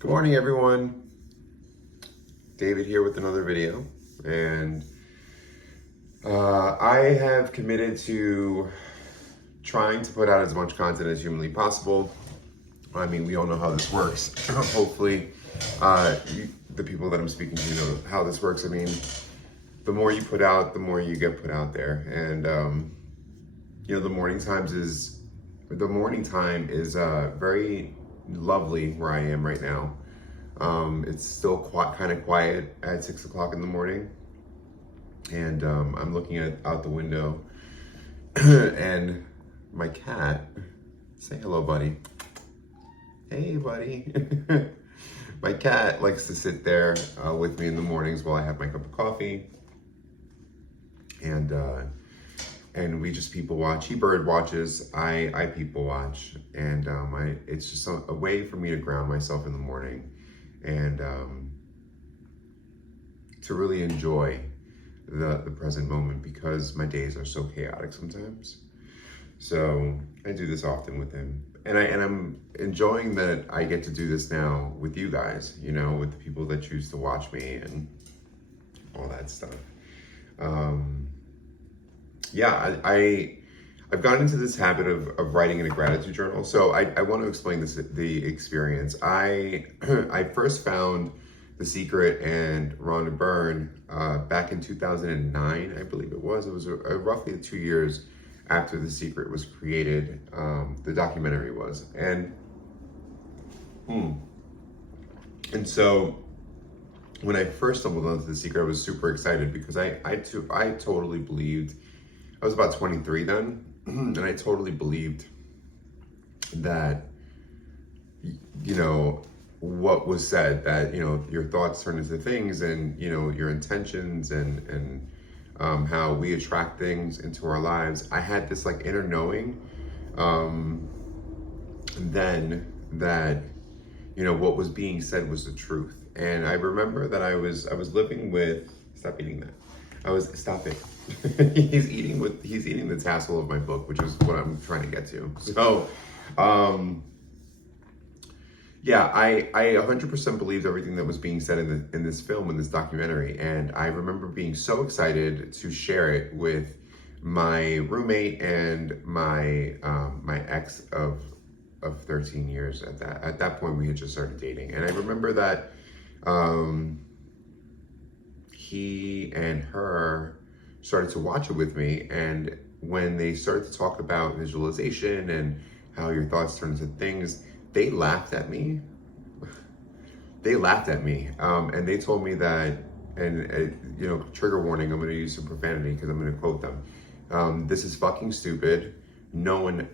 Good morning, everyone. David here with another video, and I have committed to trying to put out as much content as humanly possible. I mean, we all know how this works. Hopefully, the people that I'm speaking to know how this works. I mean, the more you put out, the more you get put out there, and the morning time is very lovely where I am right now. It's still kind of quiet at 6 o'clock in the morning, and I'm looking out the window, and my cat, say hello, buddy. Hey, buddy. My cat likes to sit there with me in the mornings while I have my cup of coffee, and we just people watch. He bird watches, I people watch, and it's just a way for me to ground myself in the morning and to really enjoy the present moment, because my days are so chaotic sometimes. So I do this often with him, and I'm enjoying that I get to do this now with you guys, with the people that choose to watch me and all that stuff. I've gotten into this habit of writing in a gratitude journal. So I want to explain the experience. I first found The Secret and Rhonda Byrne back in 2009, I believe it was. It was roughly 2 years after The Secret was created, the documentary was. And so when I first stumbled onto The Secret, I was super excited because I totally believed. I was about 23 then, and I totally believed that, what was said, that, your thoughts turn into things, and, your intentions, and how we attract things into our lives. I had this like inner knowing then that, what was being said was the truth. And I remember that I was living with, stop eating that. Stop it. He's eating the tassel of my book, which is what I'm trying to get to. So, I 100% believed everything that was being said in this film, in this documentary. And I remember being so excited to share it with my roommate and my ex of 13 years. At that point, we had just started dating. And I remember that he and her started to watch it with me, and when they started to talk about visualization and how your thoughts turn into things, they laughed at me. And they told me that, and trigger warning, I'm going to use some profanity because I'm going to quote them. This is fucking stupid. No one,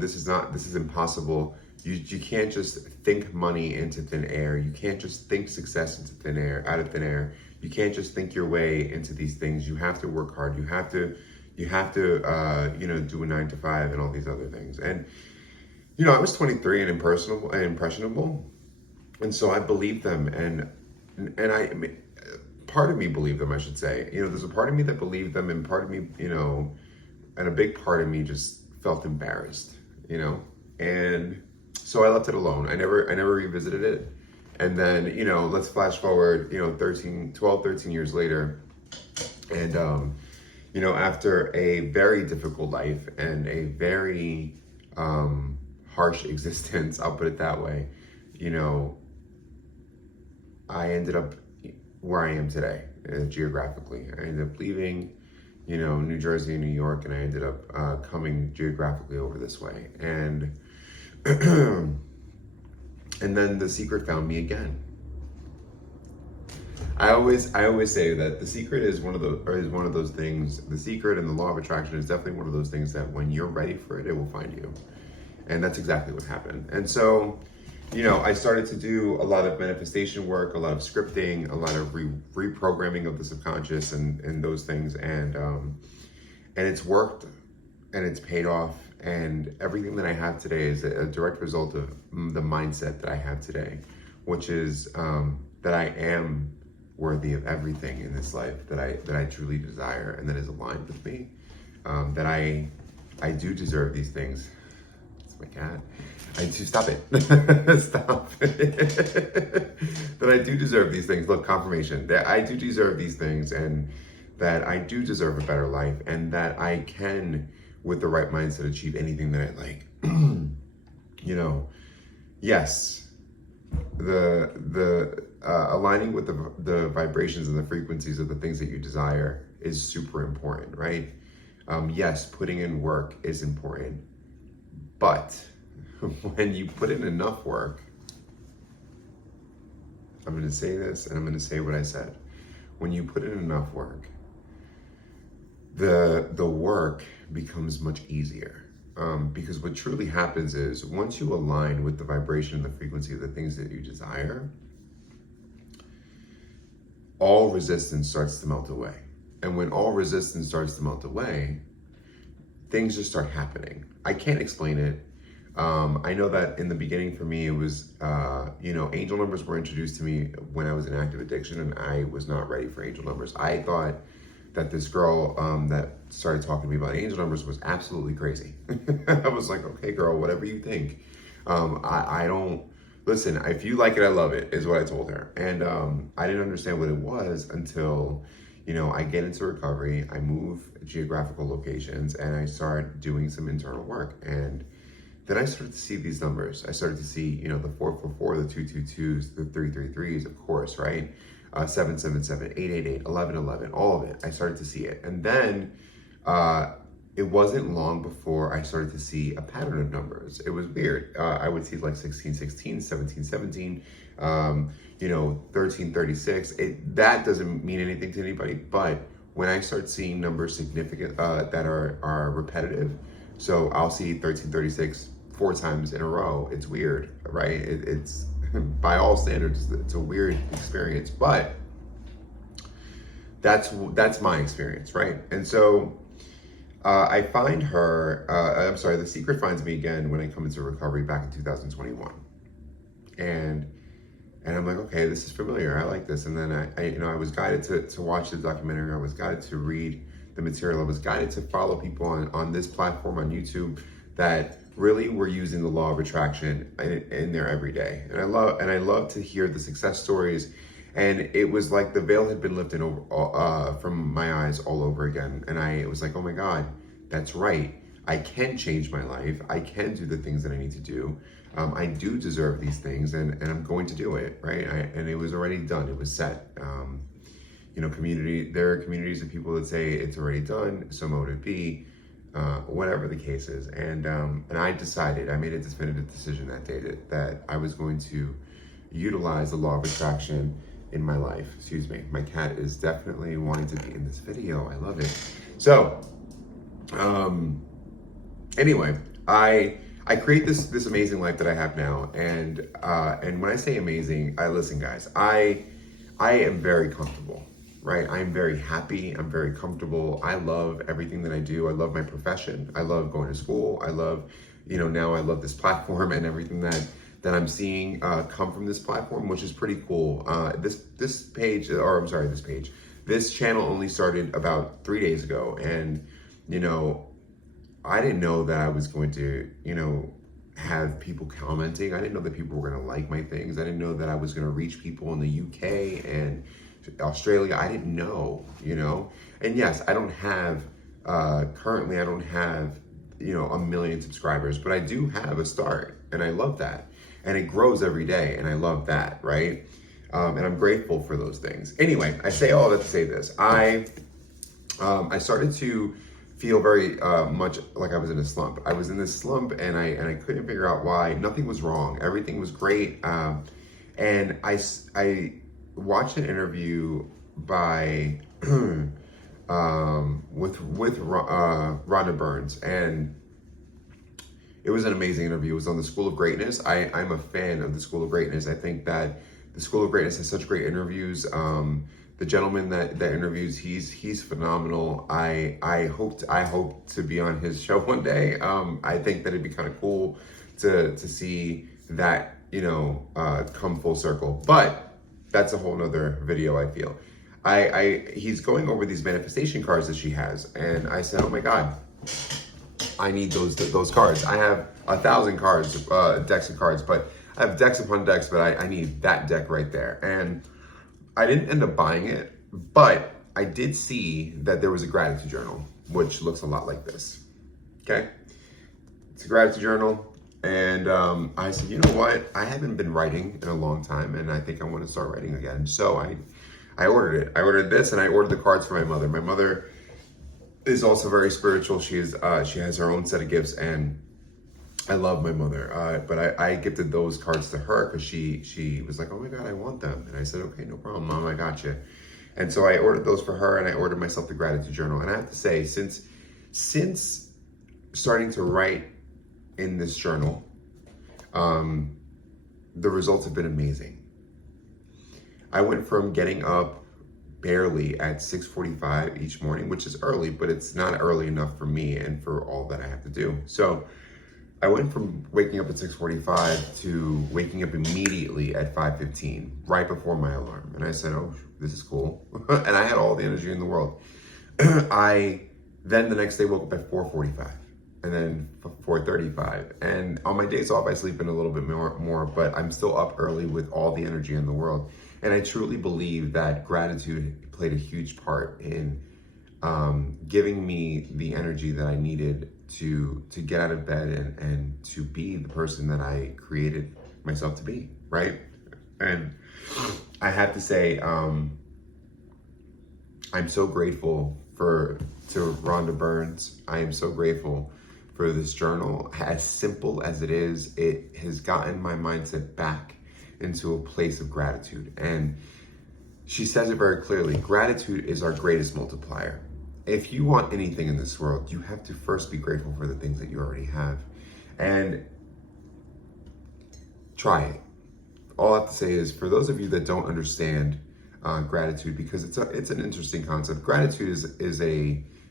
this is impossible. You can't just think money into thin air. You can't just think success out of thin air. You can't just think your way into these things. You have to work hard. You have to do a 9 to 5 and all these other things. And, I was 23 and impressionable. And so I believed them. And part of me believed them, I should say. There's a part of me that believed them, and part of me, and a big part of me just felt embarrassed, and so I left it alone. I never revisited it. And then, let's flash forward, 13 years later. And, after a very difficult life and a very harsh existence, I'll put it that way, I ended up where I am today, geographically. I ended up leaving, New Jersey and New York, and I ended up coming geographically over this way. And and then The Secret found me again. I always say that The Secret is one of those things. The Secret and the law of attraction is definitely one of those things that when you're ready for it, it will find you. And that's exactly what happened. And so, I started to do a lot of manifestation work, a lot of scripting, a lot of reprogramming of the subconscious, and those things. And it's worked, and it's paid off. And everything that I have today is a direct result of the mindset that I have today, which is that I am worthy of everything in this life that I truly desire and that is aligned with me. That I do deserve these things. It's my cat. I do, stop it. Stop it. That I do deserve these things. Look, confirmation that I do deserve these things, and that I do deserve a better life, and that I can, with the right mindset, achieve anything that I like. You know, yes, the aligning with the vibrations and the frequencies of the things that you desire is super important, right? Yes, putting in work is important, but when you put in enough work, I'm going to say this and I'm going to say what I said. When you put in enough work, the work becomes much easier. Because what truly happens is once you align with the vibration and the frequency of the things that you desire, all resistance starts to melt away. And when all resistance starts to melt away, things just start happening. I can't explain it. I know that in the beginning for me, it was, angel numbers were introduced to me when I was in active addiction, and I was not ready for angel numbers. I thought that this girl that started talking to me about angel numbers was absolutely crazy. I was like, okay, girl, whatever you think. I don't, listen, if you like it, I love it, is what I told her. And I didn't understand what it was until, I get into recovery, I move geographical locations, and I start doing some internal work. And then I started to see these numbers. I started to see, the 444, the 222s, the 333s, of course, right? 777, 888, 1111, all of it. I started to see it. And then it wasn't long before I started to see a pattern of numbers. It was weird. I would see like 1616, 1717, 1336. That doesn't mean anything to anybody, but when I start seeing numbers significant that are repetitive, so I'll see 1336 4 times in a row. It's weird, right? It's by all standards, it's a weird experience, but that's my experience, right? And so I find her, the secret finds me again when I come into recovery back in 2021. And I'm like, okay, this is familiar. I like this. And then I was guided to watch the documentary. I was guided to read the material. I was guided to follow people on this platform on YouTube that really were using the law of attraction in there every day. And I love to hear the success stories. And it was like the veil had been lifted over from my eyes all over again. And it was like, oh my God, that's right. I can change my life. I can do the things that I need to do. I do deserve these things, and I'm going to do it, right? And it was already done. It was set. There are communities of people that say it's already done, so mote it be, whatever the case is. And I decided, I made a definitive decision that day that I was going to utilize the law of attraction in my life. Excuse me. My cat is definitely wanting to be in this video. I love it. So, anyway, I create this amazing life that I have now. And when I say amazing, listen, guys, I am very comfortable. Right? I'm very happy. I'm very comfortable. I love everything that I do. I love my profession. I love going to school. I love, now I love this platform and everything that I'm seeing come from this platform, which is pretty cool. This channel only started about 3 days ago. And, I didn't know that I was going to, have people commenting. I didn't know that people were going to like my things. I didn't know that I was going to reach people in the UK and Australia. I didn't know, and yes, I don't have, currently I don't have, 1 million subscribers, but I do have a start, and I love that. And it grows every day, and I love that, right? And I'm grateful for those things. Anyway, I say all that to say this. I started to feel very much like I was in a slump. I was in this slump, and I couldn't figure out why. Nothing was wrong. Everything was great. And I watched an interview by with Rhonda Burns, and it was an amazing interview. It was on the School of Greatness. I'm a fan of the School of Greatness. I think that the School of Greatness has such great interviews. The gentleman that interviews, he's phenomenal. I hope to be on his show one day. I think that it'd be kind of cool to see that come full circle. But that's a whole nother video, I feel. He's going over these manifestation cards that she has, and I said, oh my God, I need those cards. I have 1,000 cards, decks of cards, but I have decks upon decks, but I need that deck right there. And I didn't end up buying it, but I did see that there was a gratitude journal, which looks a lot like this. Okay? It's a gratitude journal. And I said, you know what? I haven't been writing in a long time, and I think I want to start writing again. So I ordered it. I ordered this, and I ordered the cards for my mother. My mother is also very spiritual. She has her own set of gifts, and I love my mother. But I gifted those cards to her because she was like, oh my God, I want them. And I said, okay, no problem, Mom, I got you. And so I ordered those for her, and I ordered myself the gratitude journal. And I have to say, since starting to write in this journal, the results have been amazing. I went from getting up barely at 6:45 each morning, which is early, but it's not early enough for me and for all that I have to do. So I went from waking up at 6:45 to waking up immediately at 5:15, right before my alarm. And I said, oh, this is cool. And I had all the energy in the world. I then the next day woke up at 4:45. And then 4:35. And on my days off, I sleep in a little bit more, but I'm still up early with all the energy in the world. And I truly believe that gratitude played a huge part in giving me the energy that I needed to get out of bed and to be the person that I created myself to be, right? And I have to say, I'm so grateful to Rhonda Burns. I am so grateful for this journal. As simple as it is, it has gotten my mindset back into a place of gratitude. And she says it very clearly, gratitude is our greatest multiplier. If you want anything in this world, you have to first be grateful for the things that you already have. And try it. All I have to say is, for those of you that don't understand gratitude, because it's an interesting concept. Gratitude is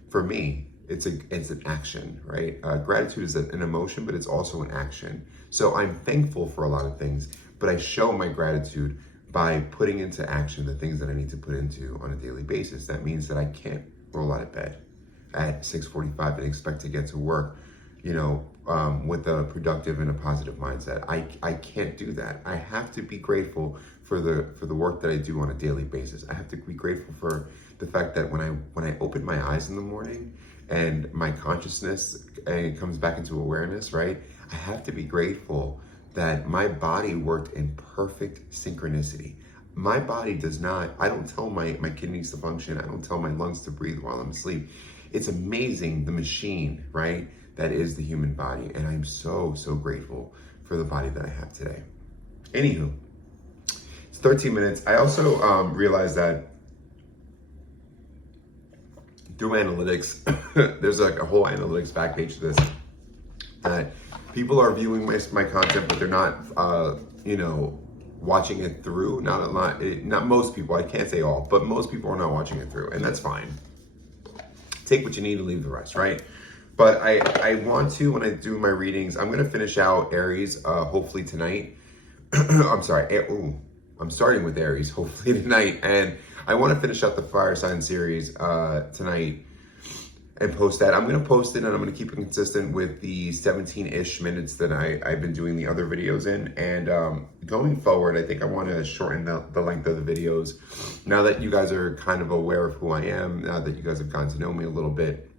for me, it's an action, right? Gratitude is an emotion, but it's also an action. So I'm thankful for a lot of things, but I show my gratitude by putting into action the things that I need to put into on a daily basis. That means that I can't roll out of bed at 6:45 and expect to get to work, with a productive and a positive mindset. I can't do that. I have to be grateful for the work that I do on a daily basis. I have to be grateful for the fact that when I open my eyes in the morning and my consciousness comes back into awareness, right? I have to be grateful that my body worked in perfect synchronicity. My body does not, I don't tell my kidneys to function. I don't tell my lungs to breathe while I'm asleep. It's amazing, the machine, right? That is the human body. And I'm so, so grateful for the body that I have today. Anywho, it's 13 minutes. I also realized that through analytics, there's like a whole analytics back page to this. People are viewing my content, but they're not, watching it through. Not most people, I can't say all, but most people are not watching it through, and that's fine. Take what you need and leave the rest, right? But I want to, when I do my readings, I'm going to finish out Aries, hopefully tonight. I'm sorry. I'm starting with Aries, hopefully tonight. And I want to finish out the Fire Sign series tonight and post that. I'm going to post it, and I'm going to keep it consistent with the 17-ish minutes that I've been doing the other videos in. And going forward, I think I want to shorten the length of the videos. Now that you guys are kind of aware of who I am, now that you guys have gotten to know me a little bit,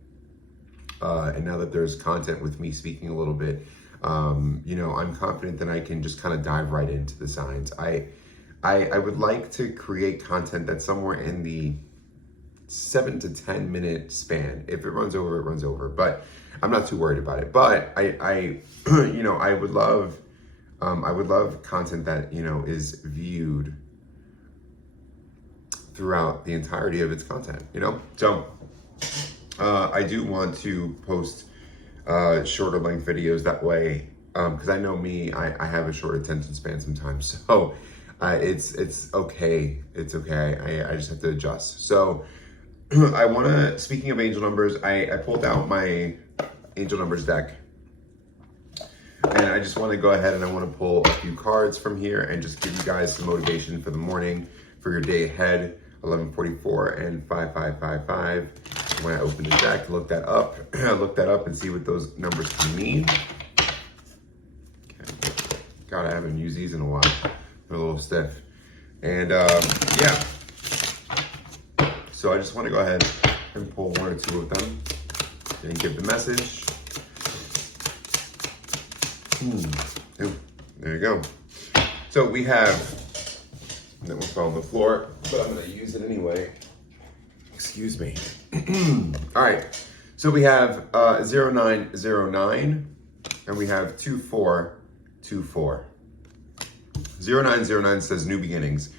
and now that there's content with me speaking a little bit, I'm confident that I can just kind of dive right into the signs. I would like to create content that's somewhere in the 7 to 10 minute span. If it runs over, it runs over, but I'm not too worried about it. But I would love content that, is viewed throughout the entirety of its content, So I do want to post shorter length videos that way, because I know me, I have a short attention span sometimes. So it's okay. It's okay. I just have to adjust. So I want to, speaking of angel numbers, I pulled out my angel numbers deck, and I just want to go ahead and I want to pull a few cards from here and just give you guys some motivation for the morning, for your day ahead. 11:44 and 5555. when I open the deck, look that up, and see what those numbers can mean. Okay. God, I haven't used these in a while. They're a little stiff. And yeah. So I just want to go ahead and pull one or two of them and give the message. Ooh, there you go. So we have, that will fall on the floor, but I'm going to use it anyway. Excuse me. All right. So we have 0909 and we have 2424. 0909 says new beginnings.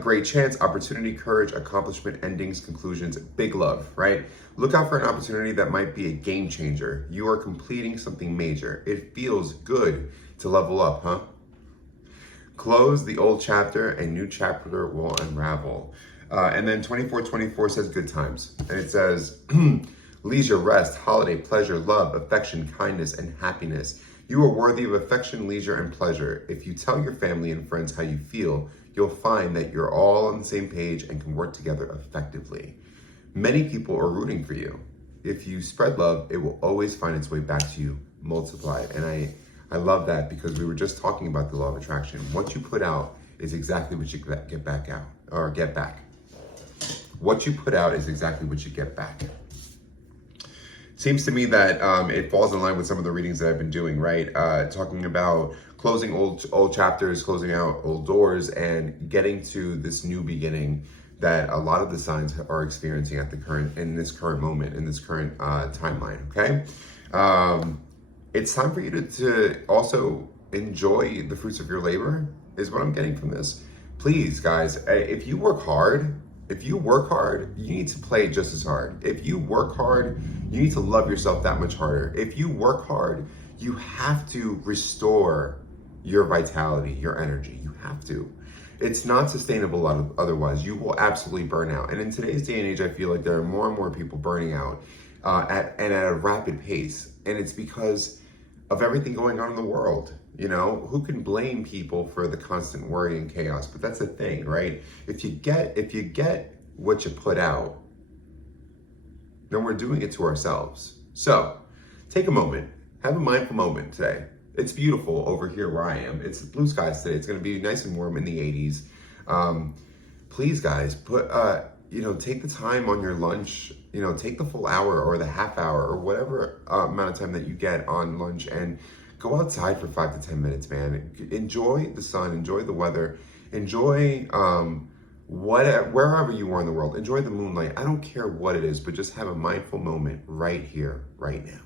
Great chance, opportunity, courage, accomplishment, endings, conclusions, big love, right? Look out for an opportunity that might be a game changer. You are completing something major. It feels good to level up, huh? Close the old chapter, a new chapter will unravel. And then 2424 says good times. And it says leisure, rest, holiday, pleasure, love, affection, kindness, and happiness. You are worthy of affection, leisure, and pleasure. If you tell your family and friends how you feel, you'll find that you're all on the same page and can work together effectively. Many people are rooting for you. If you spread love, it will always find its way back to you, multiplied. And I love that because we were just talking about the law of attraction. What you put out is exactly what you get back out, or get back. What you put out is exactly what you get back. Seems to me that it falls in line with some of the readings that I've been doing, right? Talking about closing old chapters, closing out old doors, and getting to this new beginning that a lot of the signs are experiencing in this current moment, in this current timeline, okay? It's time for you to also enjoy the fruits of your labor, is what I'm getting from this. Please, guys, if you work hard, you need to play just as hard. If you work hard, you need to love yourself that much harder. If you work hard, you have to restore your vitality, your energy. You have to. It's not sustainable otherwise. You will absolutely burn out. And in today's day and age, I feel like there are more and more people burning out at a rapid pace. And it's because of everything going on in the world. You know, who can blame people for the constant worry and chaos? But that's the thing, right? If you get what you put out, then we're doing it to ourselves. So take a moment, have a mindful moment today. It's beautiful over here where I am. It's blue skies today. It's going to be nice and warm in the 80s. Please, guys, take the time on your lunch. Take the full hour or the half hour or whatever amount of time that you get on lunch and go outside for 5 to 10 minutes, man. Enjoy the sun, enjoy the weather, enjoy wherever you are in the world. Enjoy the moonlight. I don't care what it is, but just have a mindful moment right here, right now.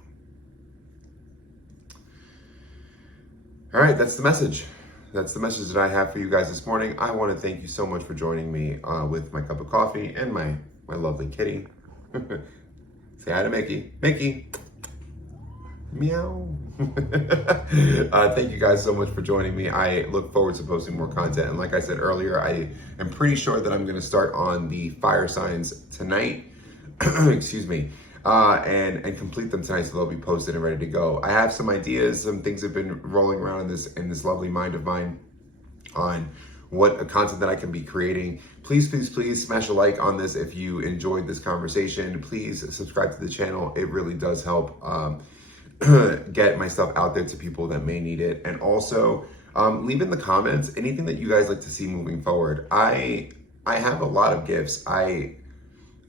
All right, that's the message. That's the message that I have for you guys this morning. I want to thank you so much for joining me with my cup of coffee and my lovely kitty. Say hi to Mickey. Mickey. Meow. Thank you guys so much for joining me. I look forward to posting more content. And like I said earlier, I am pretty sure that I'm going to start on the fire signs tonight. Excuse me. And complete them tonight so they'll be posted and ready to go. I have some ideas, some things have been rolling around in this lovely mind of mine on what content that I can be creating. Please smash a like on this if you enjoyed this conversation. Please subscribe to the channel. It really does help get my stuff out there to people that may need it. And also leave in the comments anything that you guys like to see moving forward. I have a lot of gifts. I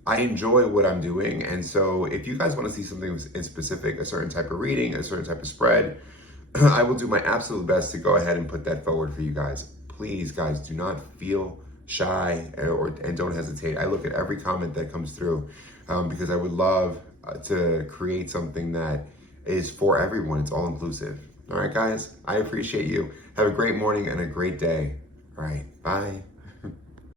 enjoy what I'm doing. And so if you guys want to see something in specific, a certain type of reading, a certain type of spread, I will do my absolute best to go ahead and put that forward for you guys. Please, guys, do not feel shy and don't hesitate. I look at every comment that comes through because I would love to create something that is for everyone. It's all inclusive. All right, guys, I appreciate you. Have a great morning and a great day. All right, bye.